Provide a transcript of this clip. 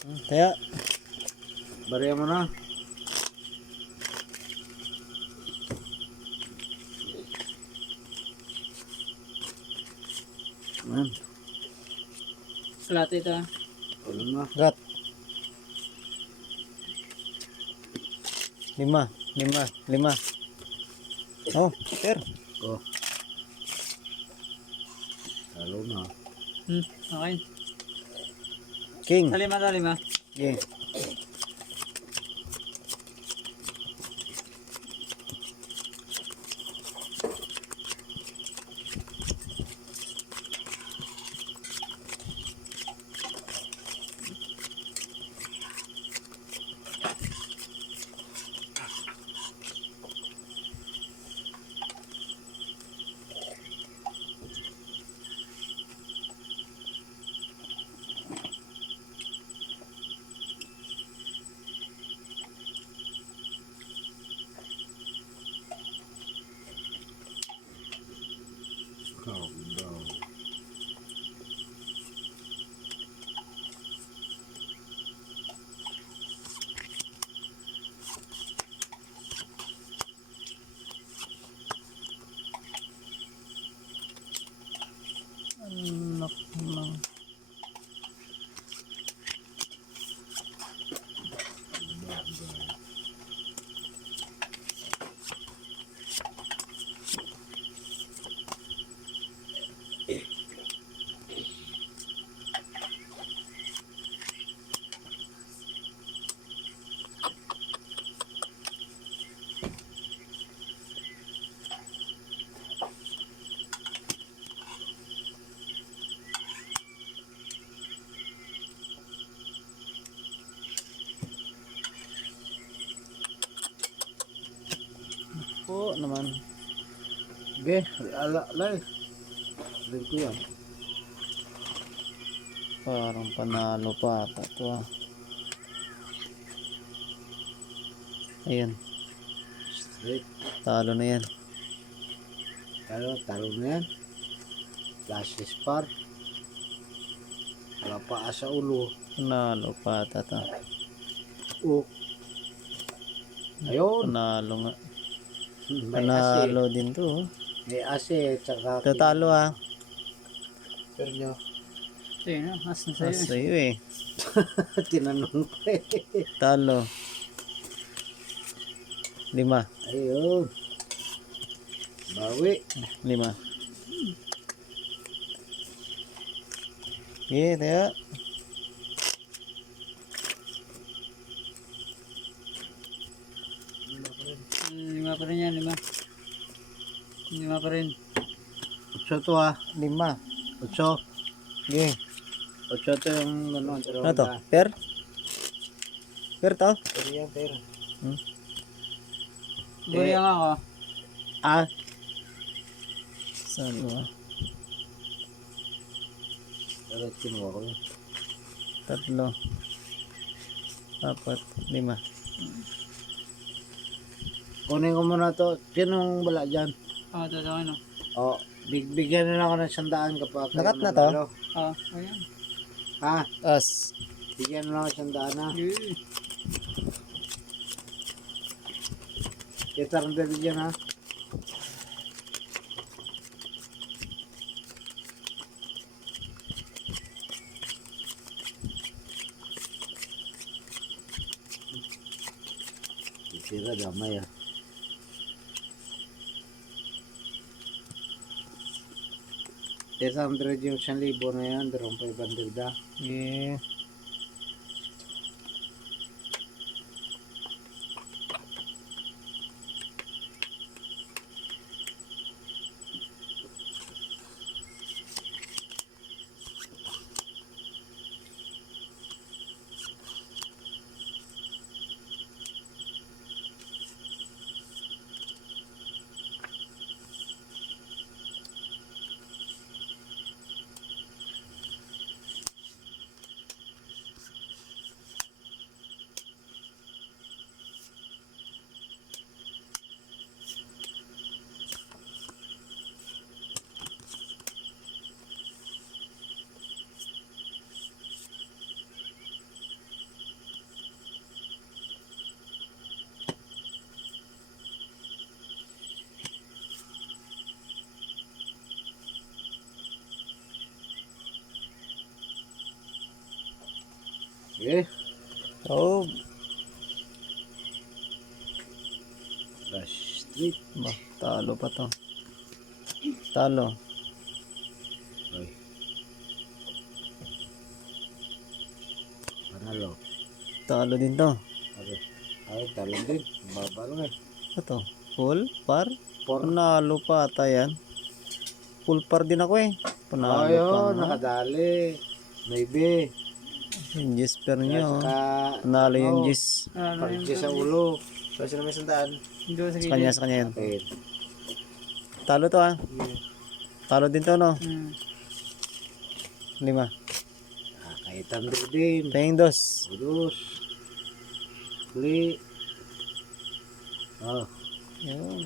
Kaya, Bariya mo na. Ayan. Lahat ito. Wala na. gat. 5, 5, 5. Oh, sir. Oh. Talo na. Okay. King. Sa lima. Yeah. Countdown. Anak ng... Po naman. Okay. Alay. Alay ko yan. Parang panalo pa ata ito ah. Ayan. Straight. Talo na yan. Talo na yan. Flash spar. Wala pa sa ulo. Panalo pa ata ito. Oh. Ayun. Panalo nga. May Panalo din to. Oh. May ase. Tsaka Ito talo ah. Pero nyo. Ito yun. As na Ah, sa'yo. sa'yo eh. Tinanong ko eh. Talo. 5. Ayun. Bawi. 5. Yeah, tayo. Lima pa rin yan. Lima pa rin. 8 to ah. 5. 8. Yeah. 8 to yung ano. Ano to? Per? Per to? Pero yan, pero. Buriya nga ako. Ah. Saan ba? Pero kinuha ko yun. 3. 4. 5. Kunin ko muna to. Sinong wala dyan? Ito sa akin. O, bigyan na lang ako ng 100 kapag... Nakat na to? Ayan. Ha? As. Bigyan na lang ako 100 na. Kita rin bigyan ha. Tira damay ah. Tesa 100 yung 1,000 na yan. Darong 500 da. Yeah. Eh, Oh, flash street. bah, talo pa to. Talo. Ay. Panalo. Talo din to. Ay, talon din. Baba lang eh. Ito. Full par. Por. Panalo pa ata yan. Full par din ako eh. Panalo Ay, pa oh, nga. nakadali. Maybe. Yung Jesper nyo. Saka, Panalo yung ano, Jis. Parche sa ulo. Kasi naman sandaan. Hindi sa Sa kanya yan. Okay. Talo to ah. Talo din to no. 5. Kahit tando din. Paying dos. Ulos. Uli. Oh. Yun.